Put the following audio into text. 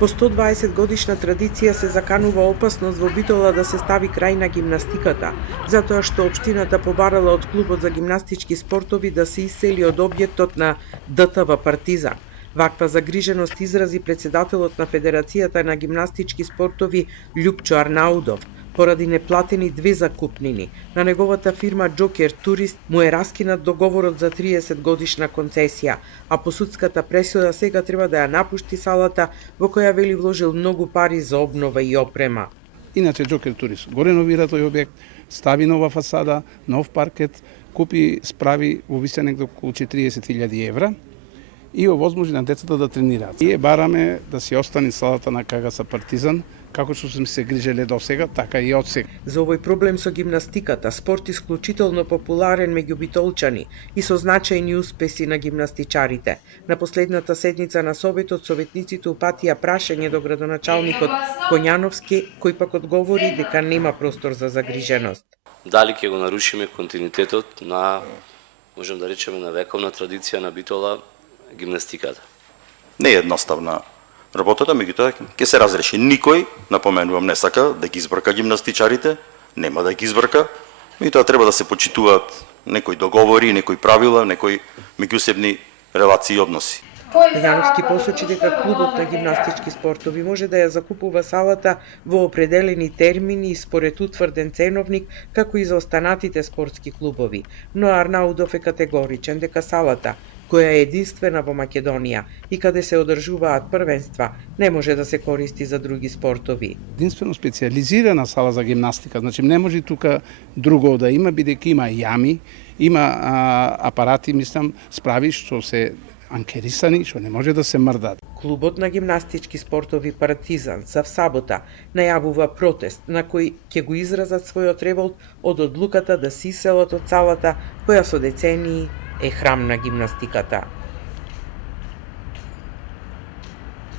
По 120 годишна традиција се заканува опасност во Битола да се стави крај на гимнастиката, затоа што општината побарала од клубот за гимнастички спортови да се исели од објектот на ДТВ Партизан. Ваква загриженост изрази претседателот на Федерацијата на гимнастички спортови Љупчо Арнаудов, поради неплатени 2 закупнини. На неговата фирма Джокер Турист му е раскинат договорот за 30 годишна концесија, а по судската пресуда сега треба да ја напушти салата во која вели вложил многу пари за обнова и опрема. Иначе Джокер Турист го реновира тој објект, стави нова фасада, нов паркет, купи справи во висина некаде околу 40.000 евра и овозможи на децата да тренираат. Ние бараме да си остане салата на КГС Партизан, како што сме се грижеле до сега, така и од сега. За овој проблем со гимнастиката, спорт исклучително популарен меѓу битолчани и со значајни успеси на гимнастичарите. На последната седница на Советот, советниците упатија прашање до градоначалникот Коњановски, кој пак одговори дека нема простор за загриженост. Дали ќе го нарушиме континуитетот на, можем да речеме, на вековна традиција на Битола гимнастиката? Не е едноставна работата, меѓутоа ќе се разреши. Никој, напоменувам, не сака да ги избрка гимнастичарите, нема да ги избрка, меѓутоа треба да се почитуваат некои договори, некои правила, некои меѓусебни релации и односи. Коњановски посочи дека клубот на гимнастички спортови може да ја закупува салата во определени термини и според утврден ценовник, како и за останатите спортски клубови, но Арнаудов е категоричен дека салата, која е единствена во Македонија и каде се одржуваат првенства, не може да се користи за други спортови. Единствено специализирана сала за гимнастика, значи не може тука друго да има, бидејќи има јами, има апарати, мислам, справи што се анкерисани, што не може да се мрдат. Клубот на гимнастички спортови Партизан за сабота најавува протест на кој ќе го изразат својот револт од одлуката да се иселат од салата која со децении е храм на гимнастиката.